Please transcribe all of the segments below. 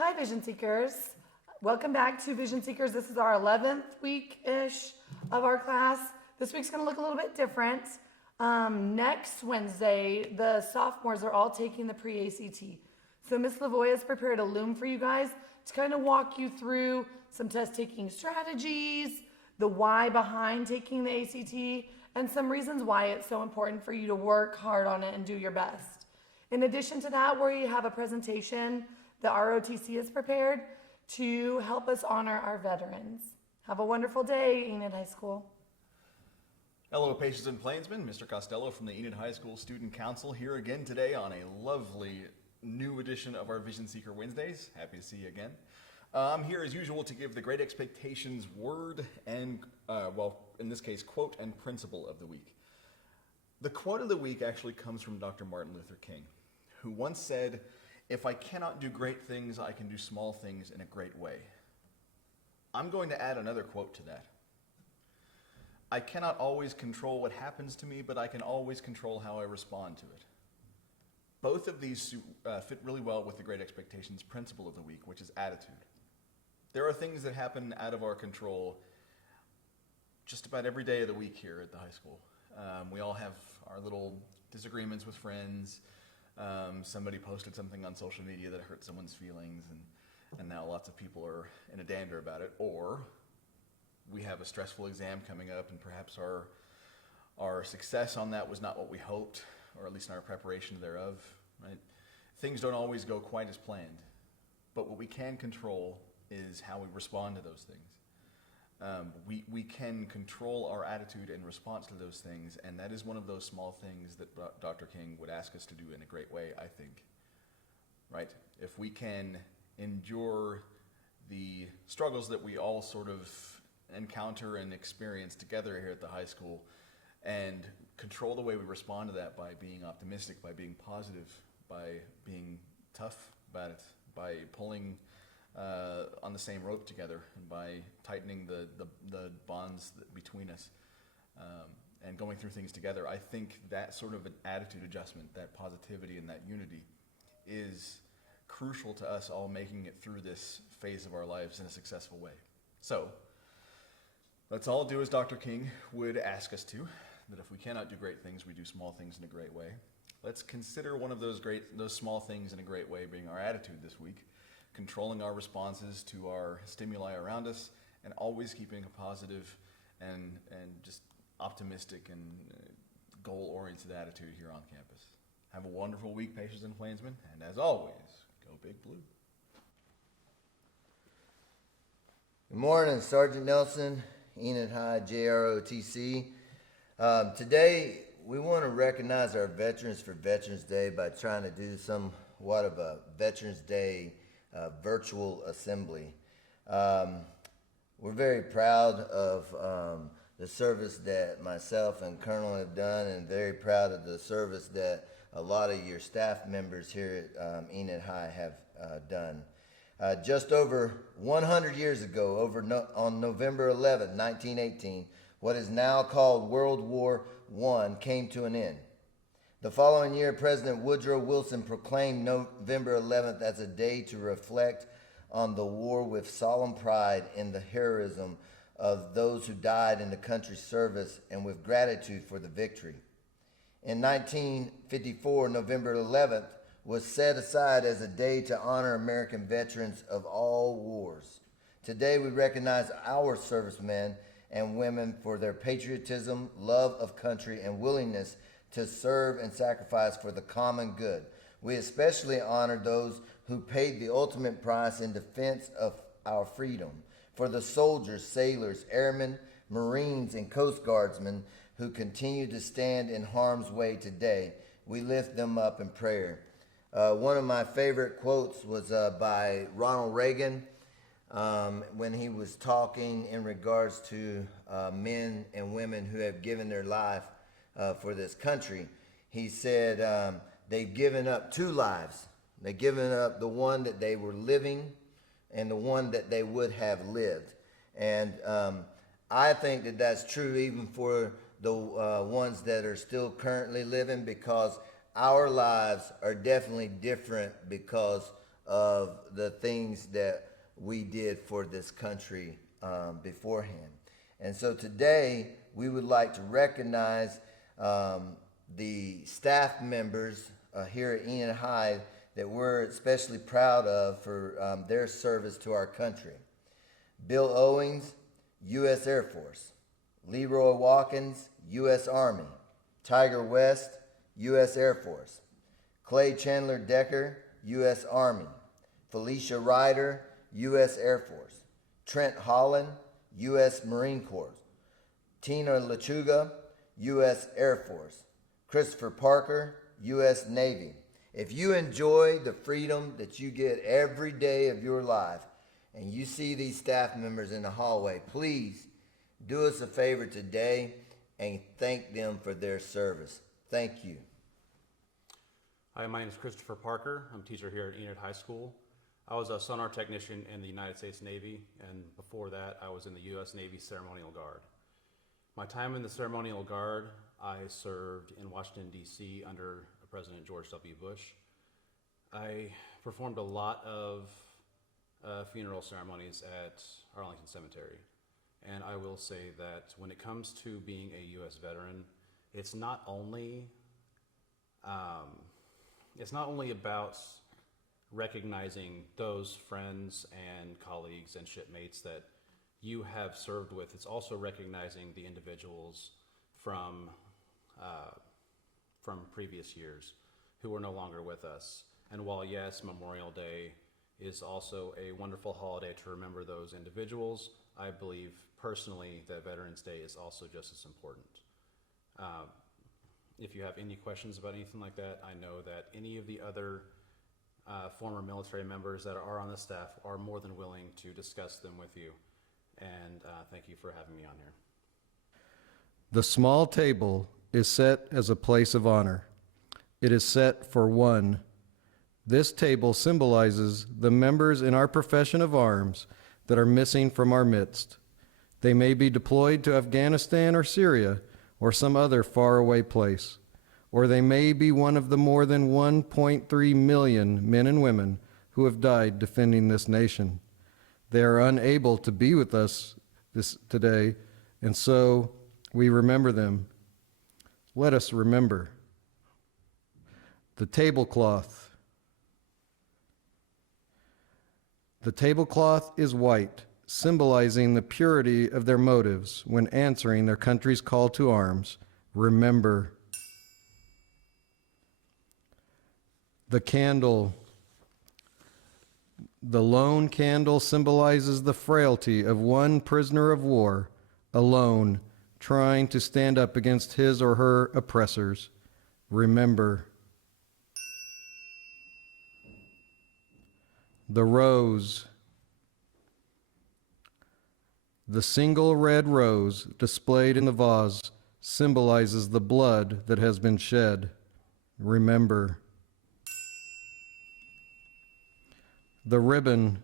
Hi, Vision Seekers. Welcome back to Vision Seekers. This is our 11th week-ish of our class. This week's going to look a little bit different. Next Wednesday, the sophomores are all taking the pre-ACT. So Miss Lavoie has prepared a loom for you guys to kind of walk you through some test-taking strategies, the why behind taking the ACT, and some reasons why it's so important for you to work hard on it and do your best. In addition to that, we have a presentation the ROTC is prepared to help us honor our veterans. Have a wonderful day, Enid High School. Hello, patients and plainsmen. Mr. Costello from the Enid High School Student Council here again today on a lovely new edition of our Vision Seeker Wednesdays. Happy to see you again. I'm here as usual to give the Great Expectations word and, in this case, quote and principle of the week. The quote of the week actually comes from Dr. Martin Luther King, who once said, "If I cannot do great things, I can do small things in a great way." I'm going to add another quote to that. I cannot always control what happens to me, but I can always control how I respond to it. Both of these fit really well with the Great Expectations principle of the week, which is attitude. There are things that happen out of our control just about every day of the week here at the high school. We all have our little disagreements with friends. Somebody posted something on social media that hurt someone's feelings, and now lots of people are in a dander about it. Or we have a stressful exam coming up, and perhaps our success on that was not what we hoped, or at least in our preparation thereof. Right? Things don't always go quite as planned, but what we can control is how we respond to those things. We can control our attitude in response to those things, and that is one of those small things that Dr. King would ask us to do in a great way, I think. Right? If we can endure the struggles that we all sort of encounter and experience together here at the high school, and control the way we respond to that by being optimistic, by being positive, by being tough about it, by pulling on the same rope together, and by tightening the bonds between us, and going through things together. I think that sort of an attitude adjustment, that positivity and that unity is crucial to us all making it through this phase of our lives in a successful way. So let's all do as Dr. King would ask us to, that if we cannot do great things, we do small things in a great way. Let's consider one of those small things in a great way being our attitude this week, controlling our responses to our stimuli around us, and always keeping a positive and just optimistic and goal-oriented attitude here on campus. Have a wonderful week, patients and plainsmen, and as always, go Big Blue. Good morning, Sergeant Nelson, Enid High, JROTC. Today, we want to recognize our veterans for Veterans Day by trying to do somewhat of a Veterans Day virtual assembly. We're very proud of the service that myself and Colonel have done, and very proud of the service that a lot of your staff members here at Enid High have done. Just over 100 years ago, on November 11, 1918, what is now called World War I came to an end. The following year, President Woodrow Wilson proclaimed November 11th as a day to reflect on the war with solemn pride in the heroism of those who died in the country's service and with gratitude for the victory. In 1954, November 11th was set aside as a day to honor American veterans of all wars. Today, we recognize our servicemen and women for their patriotism, love of country, and willingness to serve and sacrifice for the common good. We especially honor those who paid the ultimate price in defense of our freedom. For the soldiers, sailors, airmen, Marines, and Coast Guardsmen who continue to stand in harm's way today, we lift them up in prayer. One of my favorite quotes was by Ronald Reagan when he was talking in regards to men and women who have given their life for this country. He said they've given up two lives. They've given up the one that they were living and the one that they would have lived. And I think that that's true even for the ones that are still currently living, because our lives are definitely different because of the things that we did for this country beforehand. And so today we would like to recognize the staff members here at Enid High that we're especially proud of for their service to our country. Bill Owings, U.S. Air Force. Leroy Watkins, U.S. Army. Tiger West, U.S. Air Force. Clay Chandler Decker, U.S. Army. Felicia Ryder, U.S. Air Force. Trent Holland, U.S. Marine Corps. Tina Lechuga, U.S. Air Force. Christopher Parker, U.S. Navy. If you enjoy the freedom that you get every day of your life and you see these staff members in the hallway, please do us a favor today and thank them for their service. Thank you. Hi, my name is Christopher Parker. I'm a teacher here at Enid High School. I was a sonar technician in the United States Navy, and before that, I was in the U.S. Navy Ceremonial Guard. My time in the Ceremonial Guard, I served in Washington, D.C. under President George W. Bush. I performed a lot of funeral ceremonies at Arlington Cemetery. And I will say that when it comes to being a U.S. veteran, it's not only about recognizing those friends and colleagues and shipmates that you have served with. It's also recognizing the individuals from previous years who are no longer with us. And while yes, Memorial Day is also a wonderful holiday to remember those individuals, I believe personally that Veterans Day is also just as important. If you have any questions about anything like that, I know that any of the other former military members that are on the staff are more than willing to discuss them with you. And thank you for having me on here. The small table is set as a place of honor. It is set for one. This table symbolizes the members in our profession of arms that are missing from our midst. They may be deployed to Afghanistan or Syria or some other faraway place, or they may be one of the more than 1.3 million men and women who have died defending this nation. They are unable to be with us today, and so we remember them. Let us remember. The tablecloth. The tablecloth is white, symbolizing the purity of their motives when answering their country's call to arms. Remember. The candle. The lone candle symbolizes the frailty of one prisoner of war, alone, trying to stand up against his or her oppressors. Remember. The rose. The single red rose displayed in the vase symbolizes the blood that has been shed. Remember. The ribbon.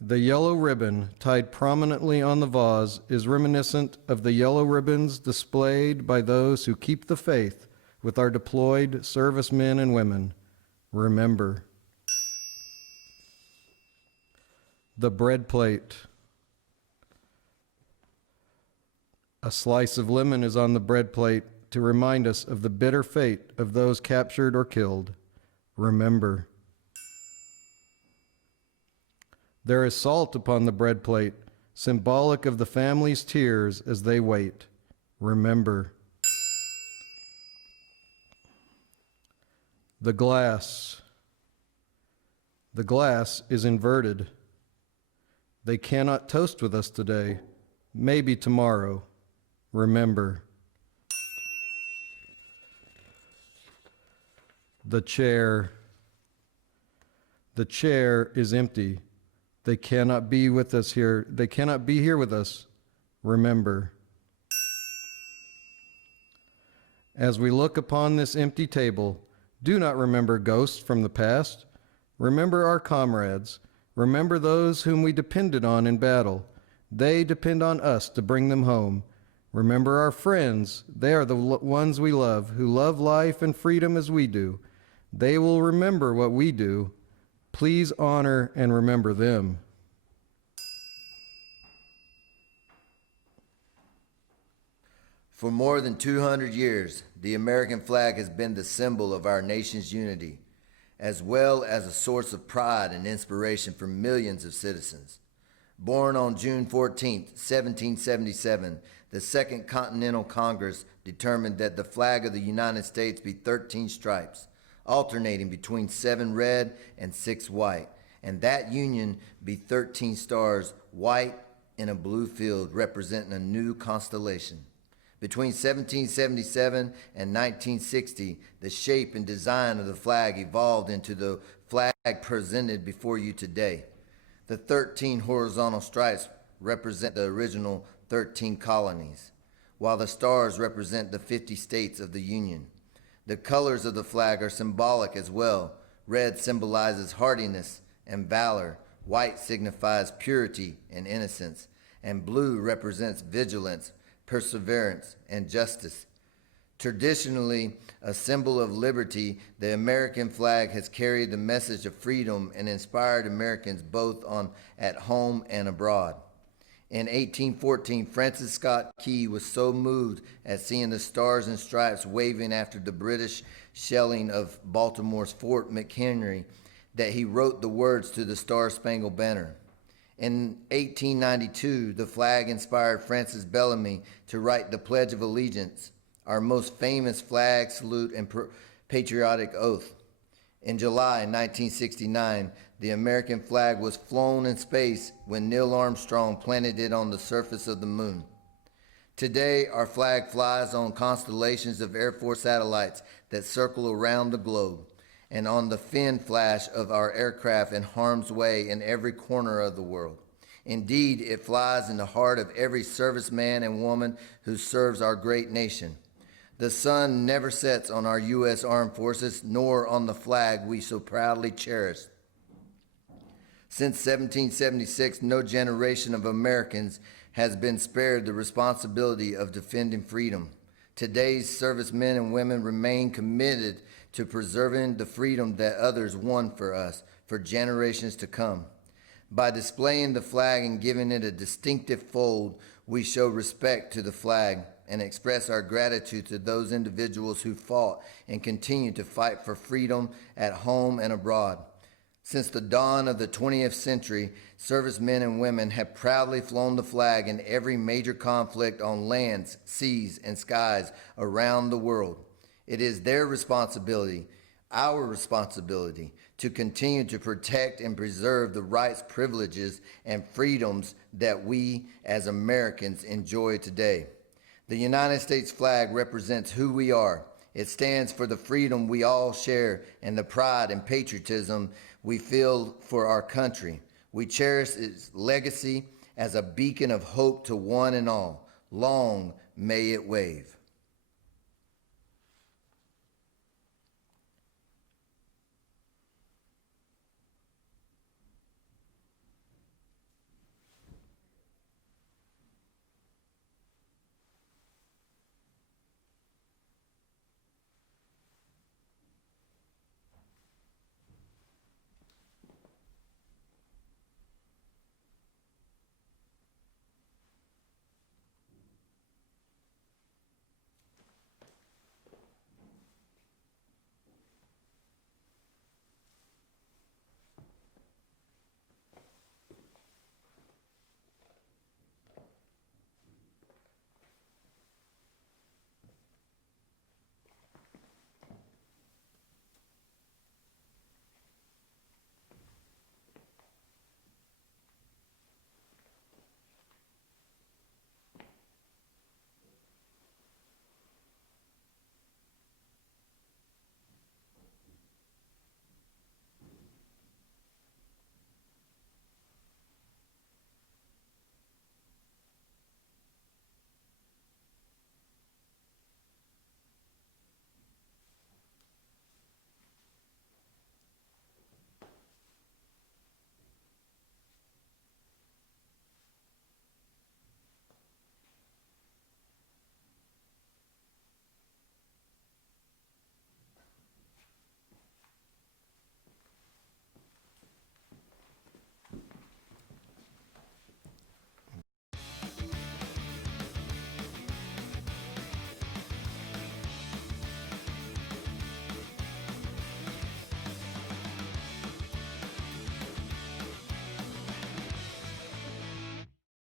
The yellow ribbon tied prominently on the vase is reminiscent of the yellow ribbons displayed by those who keep the faith with our deployed servicemen and women. Remember. The bread plate. A slice of lemon is on the bread plate to remind us of the bitter fate of those captured or killed. Remember. There is salt upon the bread plate, symbolic of the family's tears as they wait. Remember. The glass. The glass is inverted. They cannot toast with us today, maybe tomorrow. Remember. The chair. The chair is empty. They cannot be with us here. They cannot be here with us. Remember. As we look upon this empty table, do not remember ghosts from the past. Remember our comrades. Remember those whom we depended on in battle. They depend on us to bring them home. Remember our friends. They are the ones we love, who love life and freedom as we do. They will remember what we do. Please honor and remember them. For more than 200 years, the American flag has been the symbol of our nation's unity, as well as a source of pride and inspiration for millions of citizens. Born on June 14, 1777, the Second Continental Congress determined that the flag of the United States be 13 stripes, alternating between 7 red and 6 white, and that union be 13 stars, white in a blue field, representing a new constellation. Between 1777 and 1960, the shape and design of the flag evolved into the flag presented before you today. The 13 horizontal stripes represent the original 13 colonies, while the stars represent the 50 states of the Union. The colors of the flag are symbolic as well. Red symbolizes hardiness and valor, white signifies purity and innocence, and blue represents vigilance, perseverance, and justice. Traditionally a symbol of liberty, the American flag has carried the message of freedom and inspired Americans both at home and abroad. In 1814, Francis Scott Key was so moved at seeing the stars and stripes waving after the British shelling of Baltimore's Fort McHenry that he wrote the words to the Star-Spangled Banner. In 1892, the flag inspired Francis Bellamy to write the Pledge of Allegiance, our most famous flag salute and patriotic oath. In July 1969, the American flag was flown in space when Neil Armstrong planted it on the surface of the moon. Today, our flag flies on constellations of Air Force satellites that circle around the globe, and on the fin flash of our aircraft in harm's way in every corner of the world. Indeed, it flies in the heart of every serviceman and woman who serves our great nation. The sun never sets on our U.S. Armed Forces, nor on the flag we so proudly cherish. Since 1776, no generation of Americans has been spared the responsibility of defending freedom. Today's servicemen and women remain committed to preserving the freedom that others won for us for generations to come. By displaying the flag and giving it a distinctive fold, we show respect to the flag and express our gratitude to those individuals who fought and continue to fight for freedom at home and abroad. Since the dawn of the 20th century, servicemen and women have proudly flown the flag in every major conflict on lands, seas, and skies around the world. It is their responsibility, our responsibility, to continue to protect and preserve the rights, privileges, and freedoms that we as Americans enjoy today. The United States flag represents who we are. It stands for the freedom we all share and the pride and patriotism we feel for our country. We cherish its legacy as a beacon of hope to one and all. Long may it wave.